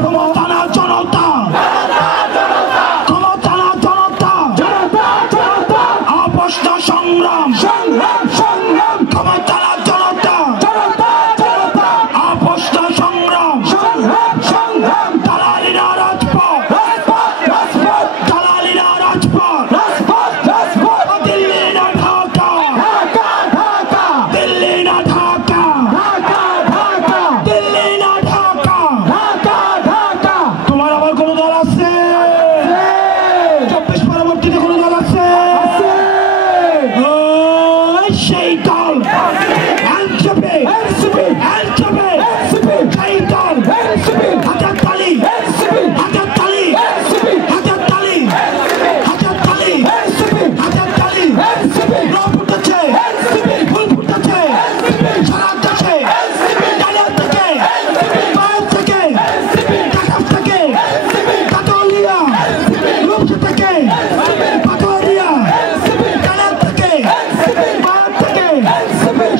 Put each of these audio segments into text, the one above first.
ক্ষমতা না জনতা, ক্ষমতা না জনতা, আপোষ না সংগ্রাম, ক্ষমতা না জনতা, আপোষ না সংগ্রাম, দালালিরা রাজপথ, দালালিরা রাজপথ, দিল্লি না ঢাকা, দিল্লি না ঢাকা, দিল্লি না ঢাকা। তোমার আবার কোন দল আছে? 24 পরবর্তীতে কোন দল আছে? সেই দল এনসিপি, এনসিপি, সেই দল। হাজার তালি, হাজার তালি, হাজার তালি, হাজার তালি, হাজার তালি। রং ফুটেছে, ফুল ফুটেছে সারা দেশে, ডালিয়া থেকে, পায়ের থেকে, কাকাপ থেকে, কাতলিয়া, রূপসা থেকে, পাতলিয়া, ডালিয়া থেকে, পায়ের থেকে,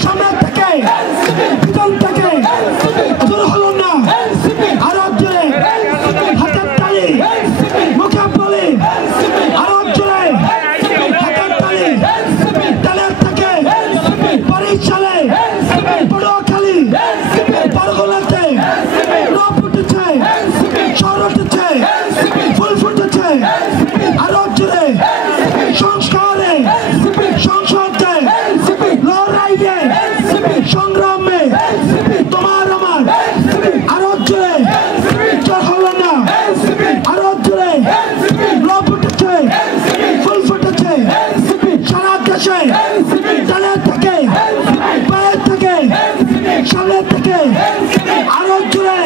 সামনে থেকে, পিছন থেকে, দূর হলো না আরো জোরে হাতের তালি, মুখে বলি আরো জোরে হাতের তালি। ডালিয়া থেকে, বরিশালে, পটুয়াখালী, বরগুনাতে রং ফুটেছে, শহর উঠেছে, ফুল ফুটেছে আরো জোরে। সংস্কারে, সংসদে, লড়াইয়ে, সংগ্রামে তোমার আমার আরো জোরে জোর হলো না আরো জোরে। রং ফুটেছে, ফুল ফুটেছে সারা দেশে, ডালের থেকে, পায়ের থেকে, সামনে থেকে আরো জোরে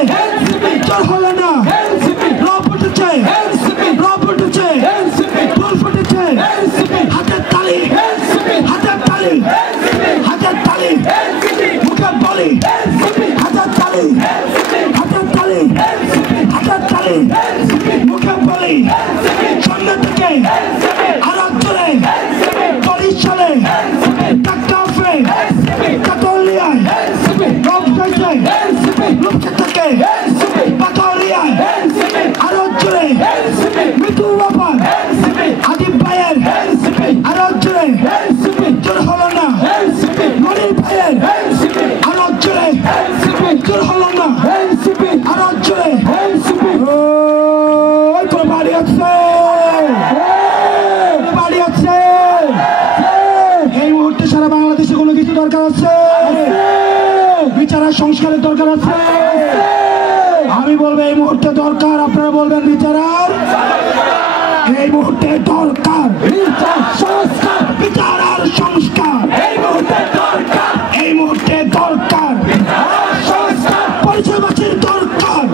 জোর হলো না। রং ফুটেছে, রং ফুটেছে, ফুল ফুটেছে হাতের তালি, হাতের তালি, হাতের তালি, মুখে বলি হাতের তালি, হাতের তালি, হাতের তালি, মুখে বলি। সামনে থেকে আরো জোরে বরিশালে, টাকটাফে, কাতলিয়ায়, রংপুরে, রূপসা থেকে, পাতলিয়ায় আরো জোরে। মৃত্যু বাবা আদিব ভাইয়ের আরো জোরে জোর হলো না। মনির ভাইয়ের আরো জোরে জোর হলো না আরো জোরে। কোন বাড়ি আছে? বাড়ি আছে? এই মুহূর্তে সারা বাংলাদেশে কোনো কিছু দরকার আছে? বিচারের সংস্কারের দরকার আছে? আমি বলবো এই মুহূর্তে দরকার, আপনারা বলবেন বিচার। এই মুহূর্তে দরকার বিচার সংস্কার, বিচার আর সংস্কার। এই মুহূর্তে দরকার, এই মুহূর্তে দরকার সংস্কার। পরিচয়বাসীর দরকার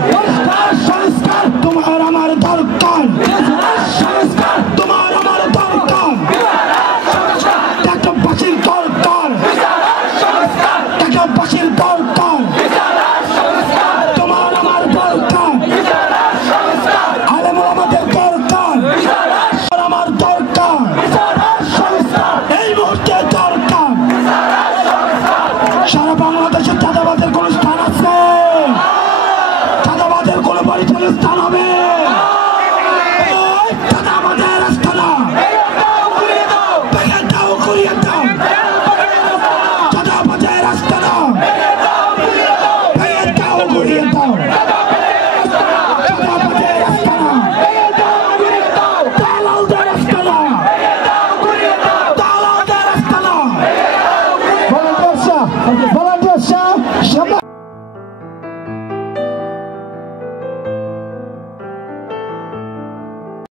সংস্কার, তোমার আমার দরকার সংস্কার, তোমার আমার দরকার দেশবাসীর দরকার, দেশবাসীর দরকার, তোমার আমার দরকার, আলেম আমাদের দরকার, আমার দরকার এই মুহূর্তে দরকার। সারা বাংলাদেশে চাঁদাবাদের কোন স্থান আছে? চাঁদাবাদের কোন পরিচয়ের স্থান হবে? চাঁদাবাদের রাস্তা না, ভেঙে দাও, ঘুরিয়ে দাও। চাঁদাবাদের রাস্তা না, ভেঙে দাও, ঘুরিয়ে দাও। চাঁদাবাদের রাস্তা না, দালালদের রাস্তা না, দালালদের রাস্তা না।